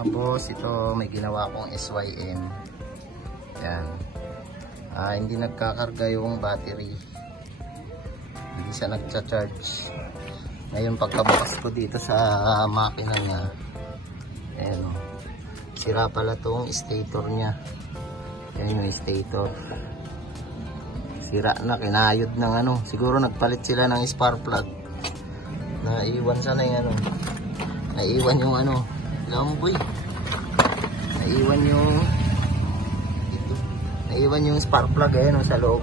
Mga boss, ito may ginawa kong SYM. Yan. Hindi nagkakarga yung battery. Hindi siya nagcha-charge. Ngayon pagkabukas ko dito sa makina niya, ayan, sira pala tong stator niya. Yan yung stator. Sira na, kinayod ng ano. Siguro nagpalit sila ng spark plug. Naiwan sana yung ano. Naiwan yung ano. Lamboy. Naiwan yung ito. Naiwan yung spark plug ayan sa loob.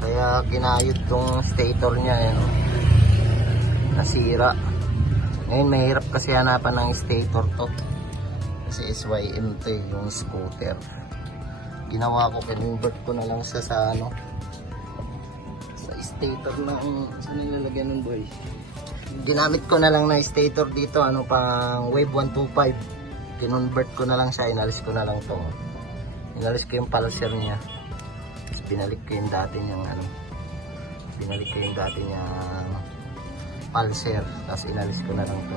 Kaya kinayod tong stator niya ayan. Nasira. Ngayon mahirap kasi hanapan ng stator to. Kasi SYM to yung scooter. Ginawa ko, kinonvert ko na lang siya sa ano, sa stator na saan nilalagyan ng boy. Ginamit ko na lang na stator dito, ano, pang wave 125. Kinonvert ko na lang siya, inalis ko na lang to. Inalis ko yung pulser niya. Tapos binalik ko yung dati niyang ano, binalik ko yung dati niyang pulser. Tapos inalis ko na lang to.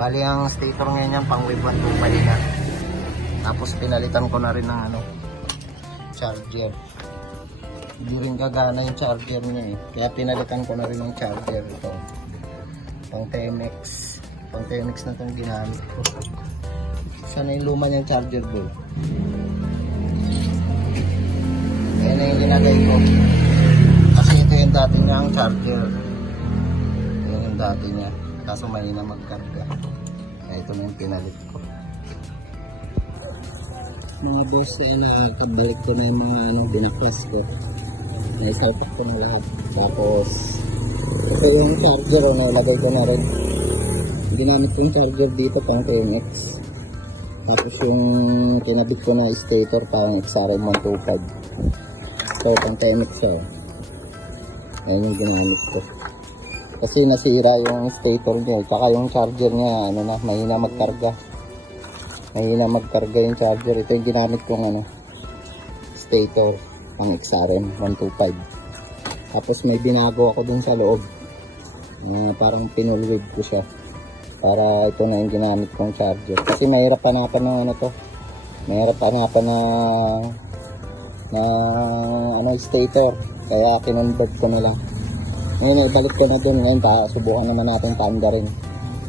Bali ang stator ngayon niya pang wave 125 na. Tapos pinalitan ko na rin ng ano, charger. Hindi rin gagana yung charger niya eh. Kaya pinalitan ko na rin yung charger ito. Pang TMX. Pang TMX na itong ginamit ko. Sana yung luma niyang charger bro. Ayan na yung ginagay ko. Kasi ito yung dati niyang charger. Ayan yung dati niya. Kaso mahina magkarga. Kaya ito na yung pinalit ko. Mga boss, nakabalik ko na yung mga ano, dinakres ko. Naisalpak ko na lahat. Tapos ito yung charger, nalagay ko na rin. Ginamit ko yung charger dito pang TMX. Tapos yung kinabit ko na stator pang XRM 125. So pang TMX siya. Ayan yung ginamit ko. Kasi nasira yung stator niya. Tsaka yung charger niya, ano na, mahina magkarga. Mahina magkarga yung charger. Ito yung ginamit kong ano, stator pang XRM 125. Tapos may binago ako dun sa loob. Parang pinulwid ko siya. Para ito na yung ginamit kong charger. Kasi mahirap hanapan ng ano to. Mahirap hanapan na ano, stator. Kaya kinonvert ko na lang. Ngayon ibalik ko na dun. Ngayon subukan naman natin tanda rin.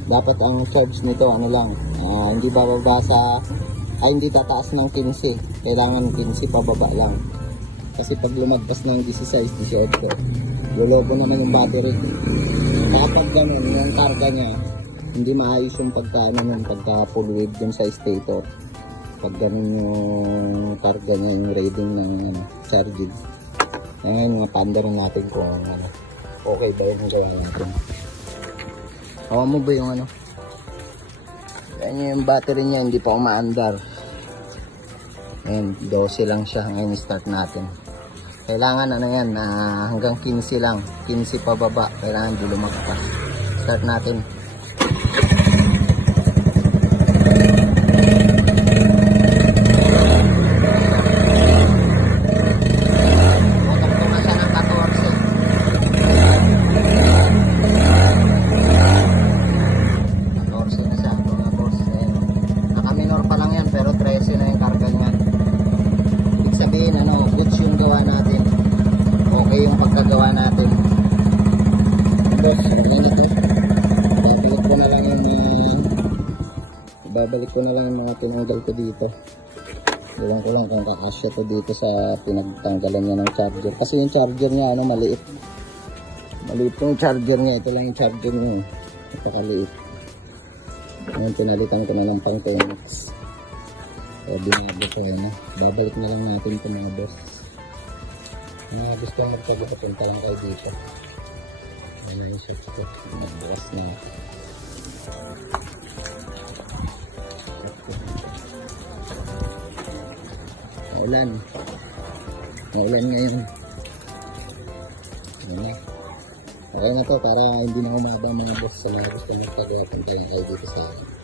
Dapat ang charge nito ano lang, hindi bababa sa, hindi tataas ng 15. Kailangan 15 pababa lang. Kasi pag lumagpas ng 16, 18, lolobo naman yung battery. Kapag ganun, yung karga niya, hindi maayos yung pagka full wave dun sa stator. Pag ganun yung karga niya, yung rating ng charging. Ngayon, mga tanda rin natin kung ano, okay ba yung gawa natin. Hawa mo ba yung ano? Yan yung battery niya, hindi pa umaandar. Ayan, 12 lang siya. Ngayon start natin. Kailangan ano yan, hanggang 15 lang. 15 pababa. Kailangan di lumagpas. Start natin. Pagkagawa natin. Boss, ano ito? Babalik ko na lang yung mga tinanggal ko dito. Iwan ko lang kung kakasya to dito sa pinagtanggalan niya ng charger. Kasi yung charger niya ano, maliit. Maliit yung charger niya. Ito lang yung charger niya. Ito kaliit. Ngayon pinalitan ko na ng pang TMX. So binago ko yan. Babalik na lang natin ito mga boss. Gusto mo magpagapunta lang kayo dito. Ano yung search ko? Magbukas na. Maulan. Maulan ngayon. Ayan na. Okay na to para hindi na umaba mga boss sa mga gusto magpagapunta lang kayo dito sa akin.